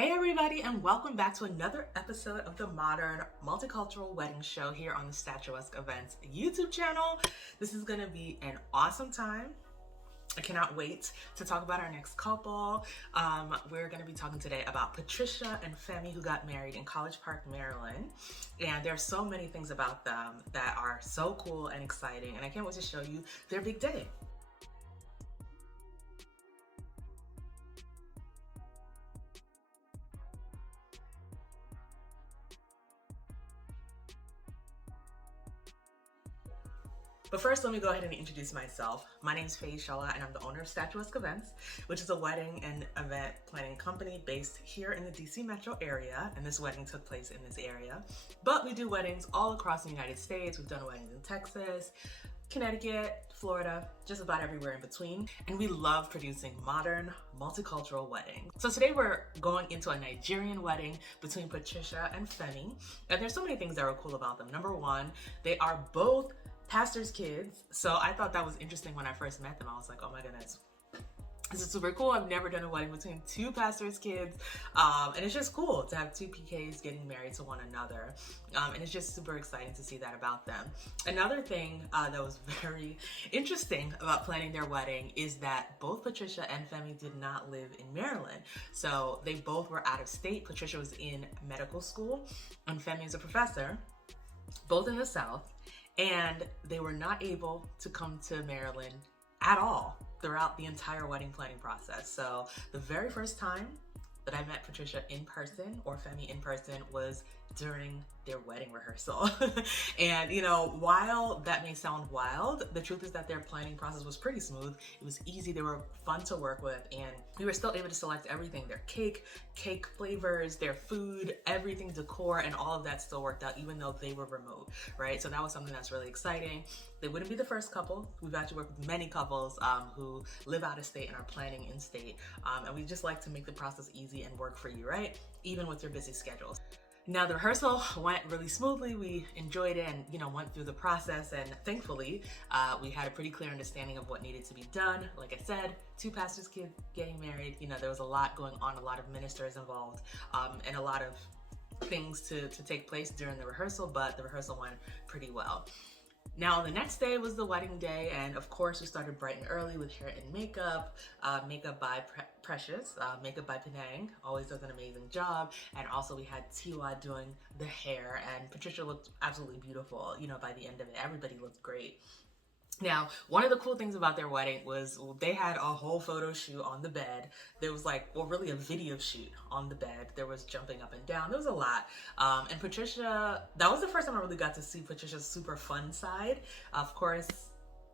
Hey everybody, and welcome back to another episode of the Modern Multicultural Wedding Show here on the STATUESQUE Events YouTube channel. This is gonna be an awesome time. I cannot wait to talk about our next couple. We're going to be talking today about Patricia and Femi, who got married in College Park, Maryland. And there are so many things about them that are so cool and exciting, and I can't wait to show you their big day. But first, let me go ahead and introduce myself. My name is Faye Shola, and I'm the owner of STATUESQUE Events, which is a wedding and event planning company based here in the DC metro area. And this wedding took place in this area. But we do weddings all across the United States. We've done weddings in Texas, Connecticut, Florida, just about everywhere in between. And we love producing modern, multicultural weddings. So today we're going into a Nigerian wedding between Patricia and Femi. And there's so many things that are cool about them. Number one, they are both pastors' kids. So I thought that was interesting when I first met them. I was like, oh my goodness, this is super cool. I've never done a wedding between two pastors' kids. And it's just cool to have two PKs getting married to one another. And it's just super exciting to see that about them. Another thing that was very interesting about planning their wedding is that both Patricia and Femi did not live in Maryland. So they both were out of state. Patricia was in medical school and Femi is a professor, both in the South. And they were not able to come to Maryland at all throughout the entire wedding planning process. So the very first time that I met Patricia in person, or Femi in person, was during their wedding rehearsal. And you know, while that may sound wild, the truth is that their planning process was pretty smooth. It was easy, they were fun to work with, and we were still able to select everything. Their cake flavors, their food, everything, decor, and all of that still worked out even though they were remote, right? So that was something that's really exciting. They wouldn't be the first couple. We've actually worked with many couples who live out of state and are planning in state. And we just like to make the process easy and work for you, right? Even with your busy schedules. Now the rehearsal went really smoothly. We enjoyed it and, you know, went through the process, and thankfully we had a pretty clear understanding of what needed to be done. Like I said, two pastors' kids getting married, you know, there was a lot going on, a lot of ministers involved, and a lot of things to take place during the rehearsal, but the rehearsal went pretty well. Now the next day was the wedding day, and of course we started bright and early with hair and makeup. Makeup by Precious, makeup by Penang, always does an amazing job. And also we had Tiwa doing the hair, and Patricia looked absolutely beautiful, you know, by the end of it. Everybody looked great. Now, one of the cool things about their wedding was they had a whole photo shoot on the bed. There was like, well, really a video shoot on the bed. There was jumping up and down. There was a lot. And Patricia, that was the first time I really got to see Patricia's super fun side. Of course,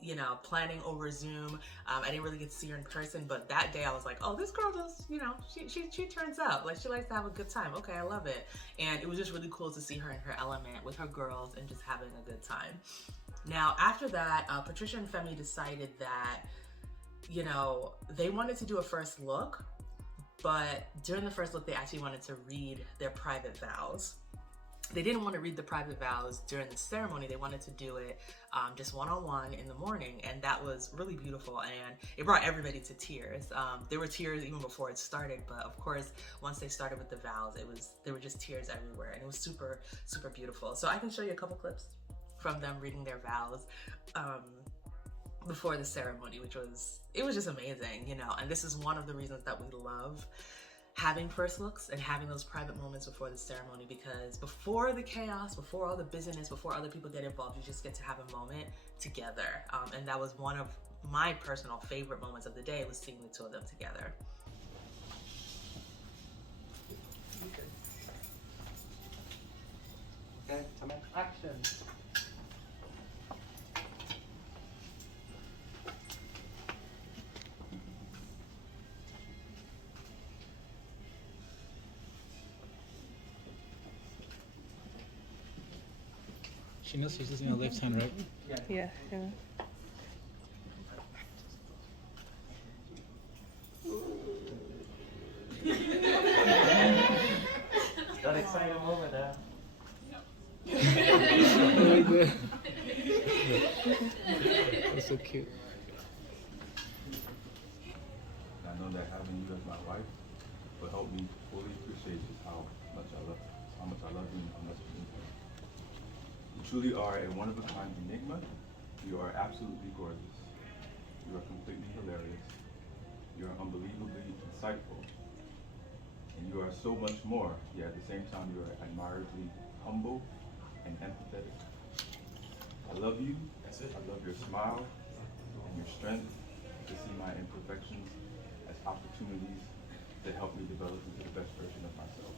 you know, planning over Zoom. I didn't really get to see her in person, but that day I was like, oh, this girl does, you know, she turns up. Like, she likes to have a good time. Okay, I love it. And it was just really cool to see her in her element with her girls and just having a good time. Now, after that, Patricia and Femi decided that, you know, they wanted to do a first look, but during the first look, they actually wanted to read their private vows. They didn't want to read the private vows during the ceremony. They wanted to do it just one-on-one in the morning, and that was really beautiful, and it brought everybody to tears. There were tears even before it started, but of course, once they started with the vows, there were just tears everywhere, and it was super, super beautiful. So I can show you a couple clips from them reading their vows before the ceremony, it was just amazing, you know. And this is one of the reasons that we love having first looks and having those private moments before the ceremony, because before the chaos, before all the busyness, before other people get involved, you just get to have a moment together. And that was one of my personal favorite moments of the day, was seeing the two of them together. Okay, action. She knows she's using her left hand, right? Yeah. That exciting moment, huh? That's so cute. I know that having you as my wife will help me fully appreciate truly are a one-of-a-kind enigma. You are absolutely gorgeous. You are completely hilarious. You are unbelievably insightful. And you are so much more, yet at the same time you are admirably humble and empathetic. I love you. I love your smile and your strength to see my imperfections as opportunities that help me develop into the best version of myself.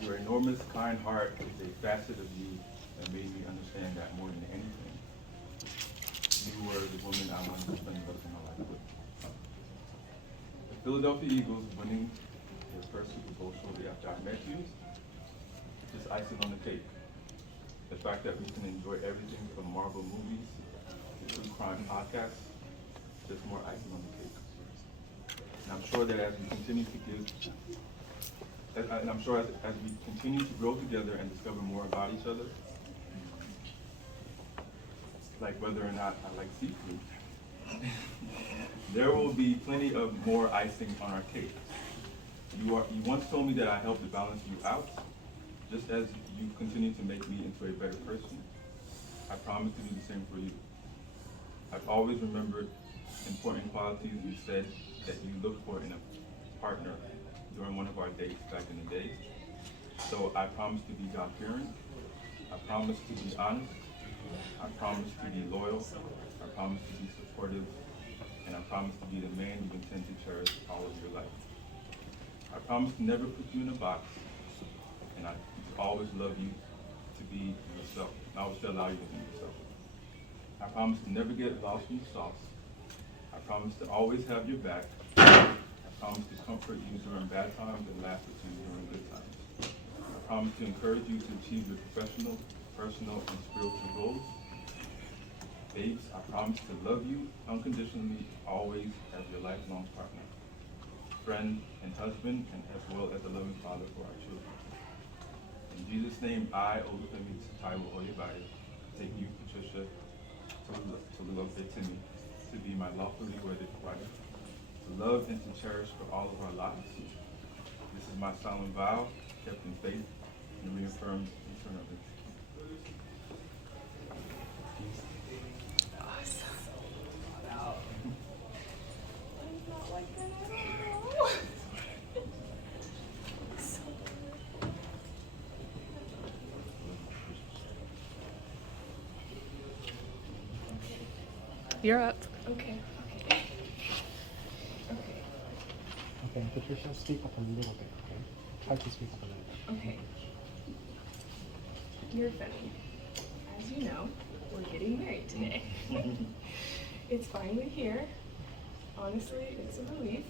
Your enormous kind heart is a facet of you that made me understand that more than anything, you were the woman I wanted to spend the rest of my life with. The Philadelphia Eagles winning their first Super Bowl shortly after I met you is just icing on the cake. The fact that we can enjoy everything from Marvel movies to true crime podcasts, just more icing on the cake. And I'm sure that as we continue to as we continue to grow together and discover more about each other, like whether or not I like seafood, there will be plenty of more icing on our cake. You once told me that I helped to balance you out, just as you continue to make me into a better person. I promise to do the same for you. I've always remembered important qualities you said that you look for in a partner during one of our dates back in the day. So I promise to be God-fearing. I promise to be honest. I promise to be loyal. I promise to be supportive. And I promise to be the man you intend to cherish all of your life. I promise to never put you in a box. And I always love you to be yourself. I always allow you to be yourself. I promise to never get lost in the sauce. I promise to always have your back. I promise to comfort you during bad times and laugh with you during good times. I promise to encourage you to achieve your professional, personal, and spiritual goals. Babes, I promise to love you unconditionally, always as your lifelong partner, friend, and husband, and as well as a loving father for our children. In Jesus' name, I, Olufemi Taiwo Oyebade, take you, Patricia, to Timmy, to be my lawfully wedded wife, to love and to cherish for all of our lives. This is my solemn vow, kept in faith and reaffirmed eternally. You're up. Okay. Okay, Patricia, speak up a little bit, okay? Try to speak up a little bit. Okay. Dear Femi, as you know, we're getting married today. It's finally here. Honestly, it's a relief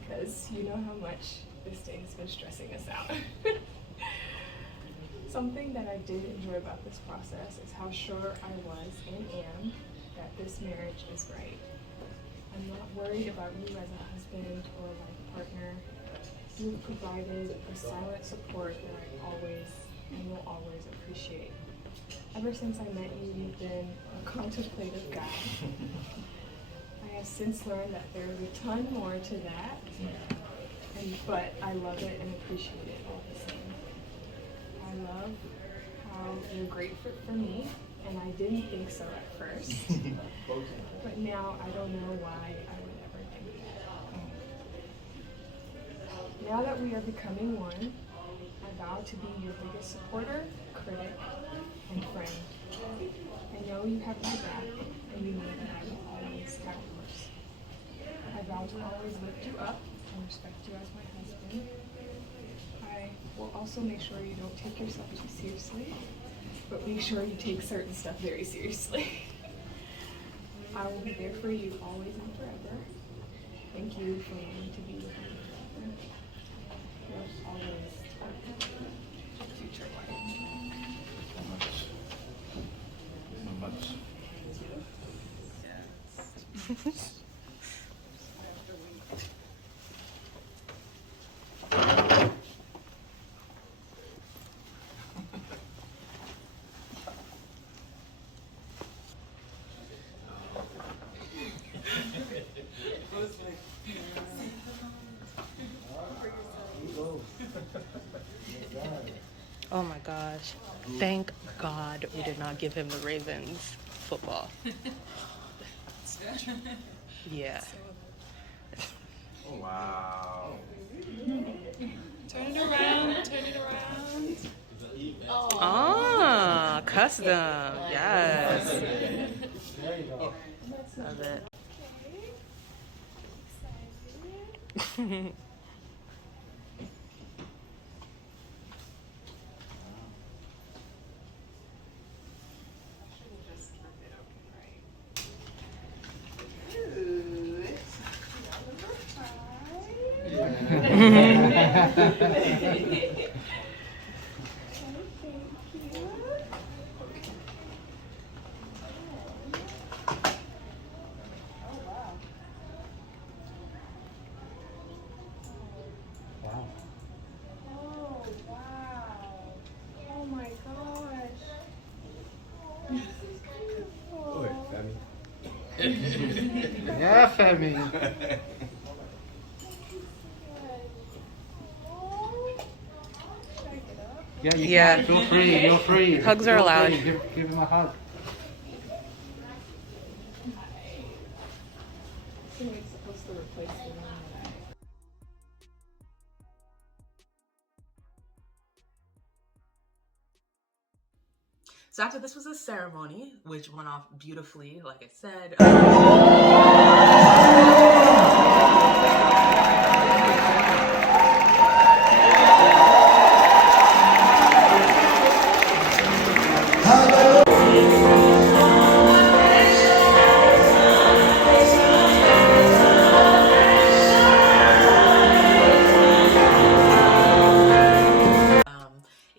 because you know how much this day has been stressing us out. Something that I did enjoy about this process is how sure I was and am that this marriage is right. I'm not worried about you as a husband or life partner. You've provided the silent support that I always and will always appreciate. Ever since I met you, you've been a contemplative guy. I have since learned that there is a ton more to that, but I love it and appreciate it all the same. I love how you're a great fit for me, and I didn't think so at first, but now I don't know why I would ever think that. Now that we are becoming one, I vow to be your biggest supporter, critic, and friend. I know you have my back, and you know that I will always have yours. I vow to always lift you up and respect you as my husband. I will also make sure you don't take yourself too seriously, but make sure you take certain stuff very seriously. I will be there for you always and forever. Thank you for wanting to be with me forever. Yours always, future wife. So much. Yes. Oh my gosh. Thank God we did not give him the Ravens football. Yeah. Oh, wow. Turn it around, turn it around. Ah, custom. Yes. There you go. Love it. Excited. Wow. Oh, wow. Oh my gosh. This is beautiful. Yeah, Femi. Oh, should I get up? Yeah, you Yeah. can. Feel free. Feel free. Hugs are Feel allowed. free. Give him a hug. I think it's supposed to replace the one that So after this was a ceremony, which went off beautifully, like I said.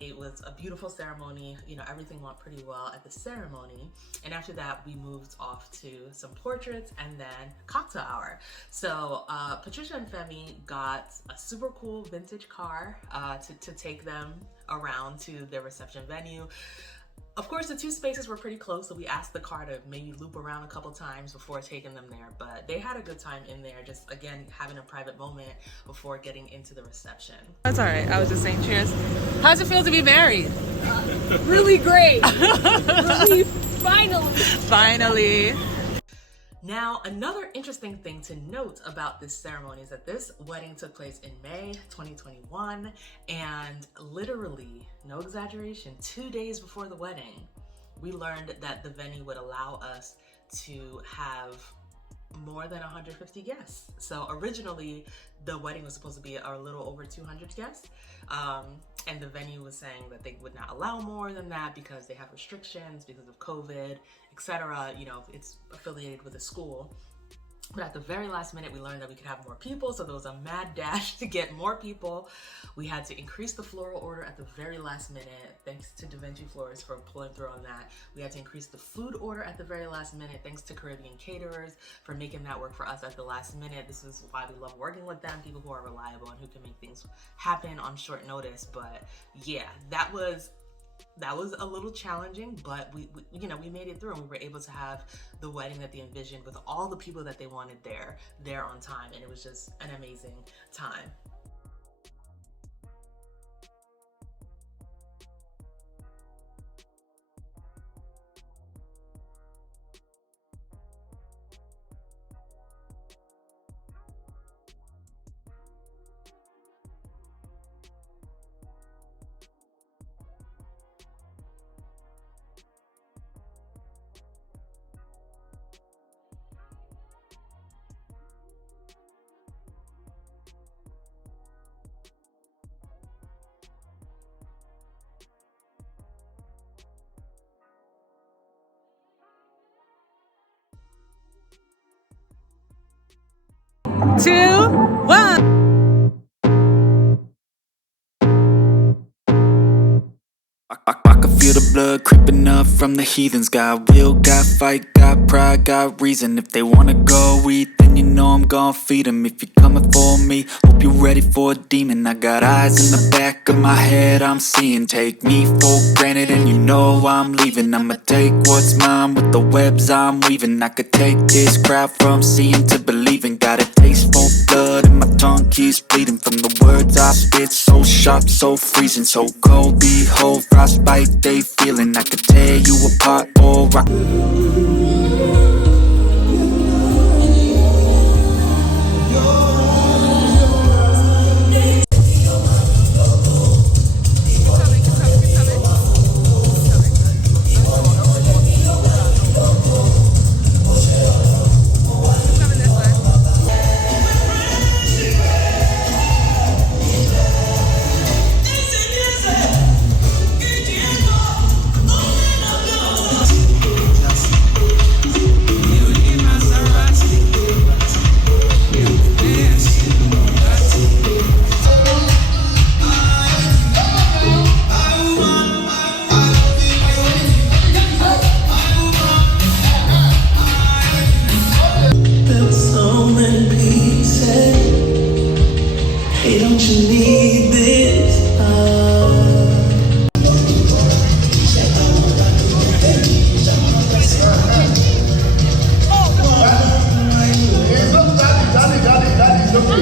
It was a beautiful ceremony. You know, everything went pretty well at the ceremony. And after that, we moved off to some portraits and then cocktail hour. So Patricia and Femi got a super cool vintage car to take them around to their reception venue. Of course, the two spaces were pretty close, so we asked the car to maybe loop around a couple times before taking them there, but they had a good time in there, just again, having a private moment before getting into the reception. That's all right. I was just saying cheers. How's it feel to be married? really great. Really, finally. Finally. Now, another interesting thing to note about this ceremony is that this wedding took place in May 2021, and literally, no exaggeration, 2 days before the wedding, we learned that the venue would allow us to have more than 150 guests. So originally, the wedding was supposed to be a little over 200 guests, and the venue was saying that they would not allow more than that because they have restrictions because of COVID, etc. You know, it's affiliated with a school. But at the very last minute, we learned that we could have more people, so there was a mad dash to get more people. We had to increase the floral order at the very last minute, thanks to Da Vinci Flores for pulling through on that. We had to increase the food order at the very last minute, thanks to Caribbean caterers for making that work for us at the last minute. This is why we love working with them, people who are reliable and who can make things happen on short notice. But yeah, that was a little challenging, but we we made it through, and we were able to have the wedding that they envisioned with all the people that they wanted there on time, and it was just an amazing time. Two, one. I can feel the blood creeping up from the heathens. Got will, got fight, got pride, got reason. If they wanna go eat, then you know I'm gon' feed them. If you're coming for me, hope you're ready for a demon. I got eyes in the back of my head, I'm seeing. Take me for granted and you know I'm leaving. I'ma take what's mine with the webs I'm weaving. I could take this crowd from seeing to believing. Got a taste for blood and my tongue keeps bleeding from the words I spit. So sharp, so freezing, so cold. Behold, frostbite they feeling. I could tear you apart or I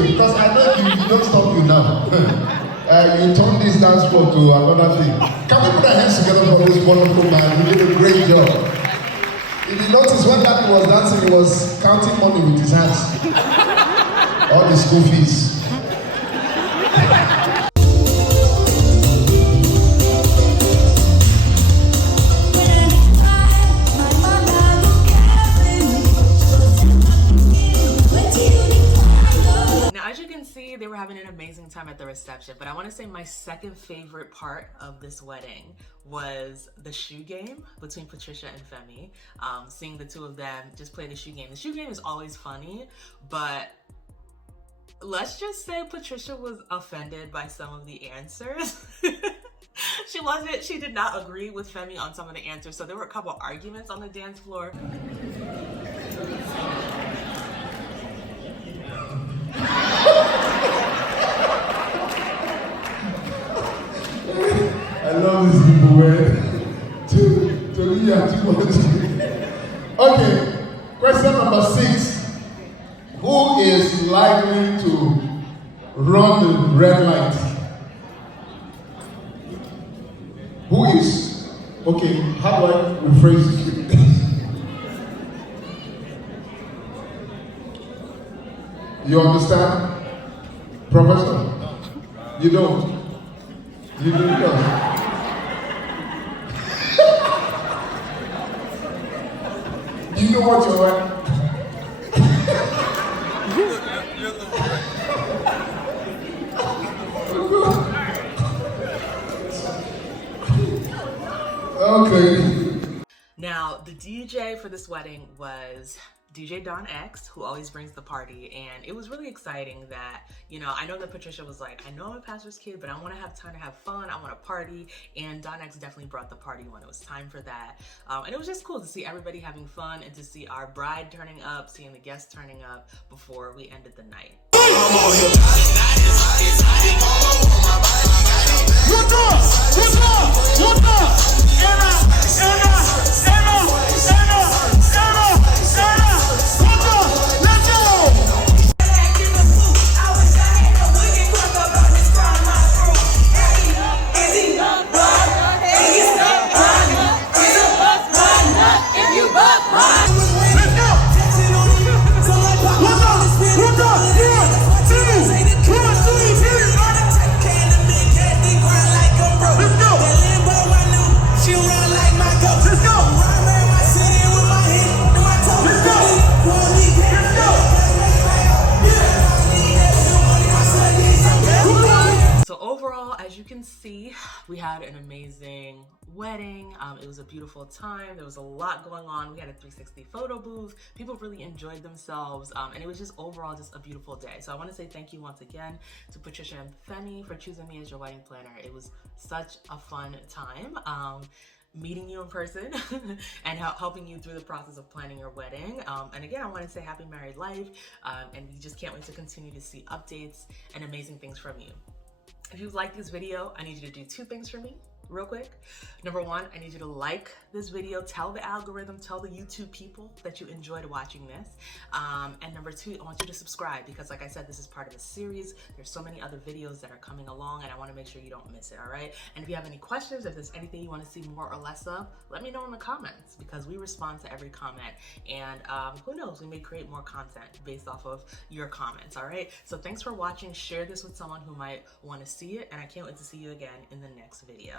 because I know you don't stop you now. You turn this dance floor to another thing. Can we put our hands together for this wonderful man? He did a great job. If you notice, when that was dancing, he was counting money with his hands. All the school fees. They were having an amazing time at the reception, but I want to say my second favorite part of this wedding was the shoe game between Patricia and Femi. Seeing the two of them just play the shoe game. The shoe game is always funny, but let's just say Patricia was offended by some of the answers. She did not agree with Femi on some of the answers, so there were a couple arguments on the dance floor. I love these people, man. To me, too much. Okay, question number 6. Who is likely to run the red light? Who is? Okay, how do I rephrase it? You understand? Professor? You don't? You don't? You know what you're at? Okay. Now, the DJ for this wedding was DJ Don X, who always brings the party, and it was really exciting that, you know, I know that Patricia was like, I know I'm a pastor's kid, but I want to have time to have fun, I want to party, and Don X definitely brought the party when it was time for that. And it was just cool to see everybody having fun and to see our bride turning up, seeing the guests turning up before we ended the night. We had an amazing wedding. It was a beautiful time. There was a lot going on. We had a 360 photo booth. People really enjoyed themselves, and it was just overall just a beautiful day. So I want to say thank you once again to Patricia and Femi for choosing me as your wedding planner. It was such a fun time. Meeting you in person and helping you through the process of planning your wedding. And again, I want to say happy married life, and we just can't wait to continue to see updates and amazing things from you. If you liked this video, I need you to do 2 things for me. real quick. Number one, I need you to like this video, tell the algorithm, tell the YouTube people that you enjoyed watching this. And number two, I want you to subscribe because like I said, this is part of a series. There's so many other videos that are coming along and I want to make sure you don't miss it, all right? And if you have any questions, if there's anything you want to see more or less of, let me know in the comments because we respond to every comment. And who knows, we may create more content based off of your comments, all right? So thanks for watching. Share this with someone who might want to see it and I can't wait to see you again in the next video.